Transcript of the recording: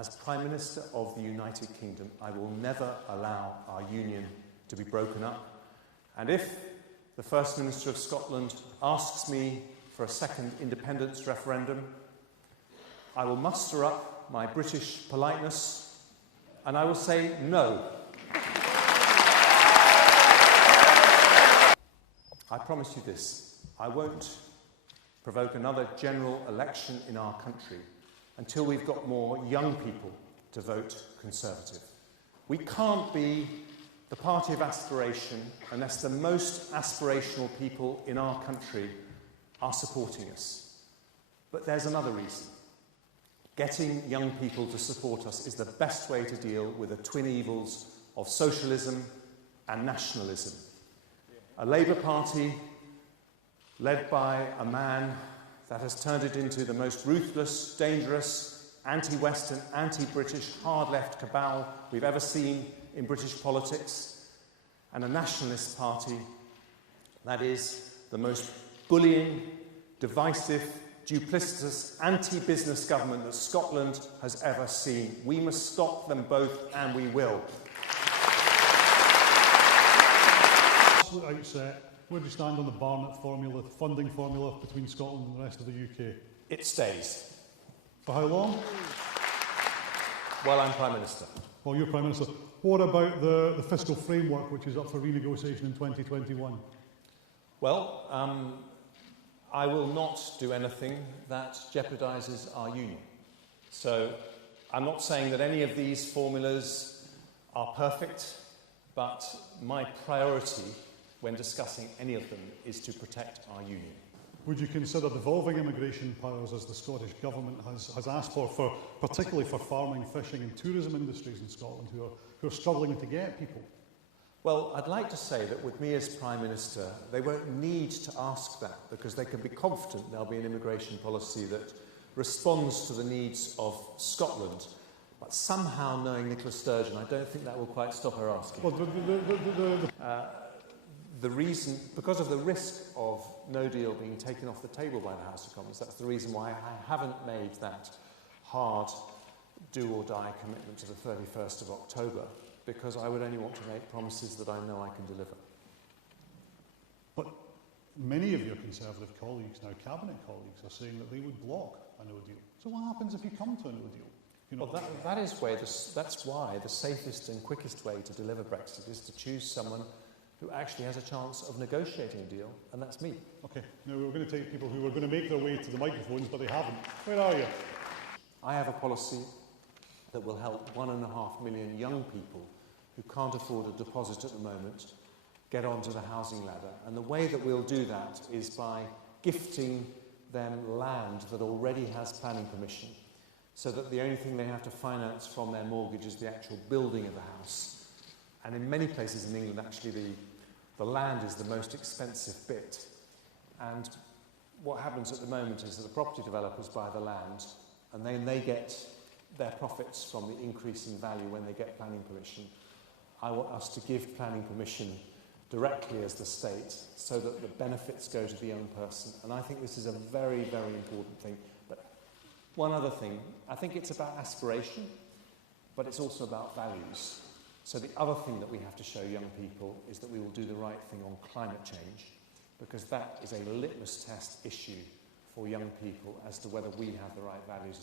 As Prime Minister of the United Kingdom, I will never allow our union to be broken up. And if the First Minister of Scotland asks me for a second independence referendum, I will muster up my British politeness and I will say no. I promise you this, I won't provoke another general election in our country until we've got more young people to vote Conservative. We can't be the party of aspiration unless the most aspirational people in our country are supporting us. But there's another reason. Getting young people to support us is the best way to deal with the twin evils of socialism and nationalism. A Labour Party led by a man that has turned it into the most ruthless, dangerous, anti-Western, anti-British, hard-left cabal we've ever seen in British politics, and a nationalist party that is the most bullying, divisive, duplicitous, anti-business government that Scotland has ever seen. We must stop them both, and we will. Outset, where do you stand on the Barnett formula, the funding formula between Scotland and the rest of the UK? It stays. For how long? While I'm Prime Minister. Well, you're Prime Minister. What about the fiscal framework, which is up for renegotiation in 2021? Well, I will not do anything that jeopardises our union. So I'm not saying that any of these formulas are perfect, but my priority when discussing any of them is to protect our union. Would you consider devolving immigration powers, as the Scottish Government has asked for, particularly for farming, fishing and tourism industries in Scotland who are struggling to get people? Well, I'd like to say that with me as Prime Minister, they won't need to ask that because they can be confident there'll be an immigration policy that responds to the needs of Scotland. But somehow, knowing Nicola Sturgeon, I don't think that will quite stop her asking. Well, the reason, because of the risk of no deal being taken off the table by the House of Commons, that's the reason why I haven't made that hard do-or-die commitment to the 31st of October, because I would only want to make promises that I know I can deliver. But many of your Conservative colleagues, now Cabinet colleagues, are saying that they would block a no deal. So what happens if you come to a no deal? Well, that's why the safest and quickest way to deliver Brexit is to choose someone who actually has a chance of negotiating a deal, and that's me. OK, now we're going to take people who are going to make their way to the microphones, but they haven't. Where are you? I have a policy that will help 1.5 million young people who can't afford a deposit at the moment get onto the housing ladder. And the way that we'll do that is by gifting them land that already has planning permission, so that the only thing they have to finance from their mortgage is the actual building of the house. And in many places in England, actually, the land is the most expensive bit. And what happens at the moment is that the property developers buy the land, and then they get their profits from the increase in value when they get planning permission. I want us to give planning permission directly as the state, so that the benefits go to the young person. And I think this is a very, very important thing. But one other thing, I think it's about aspiration, but it's also about values. So the other thing that we have to show young people is that we will do the right thing on climate change, because that is a litmus test issue for young people as to whether we have the right values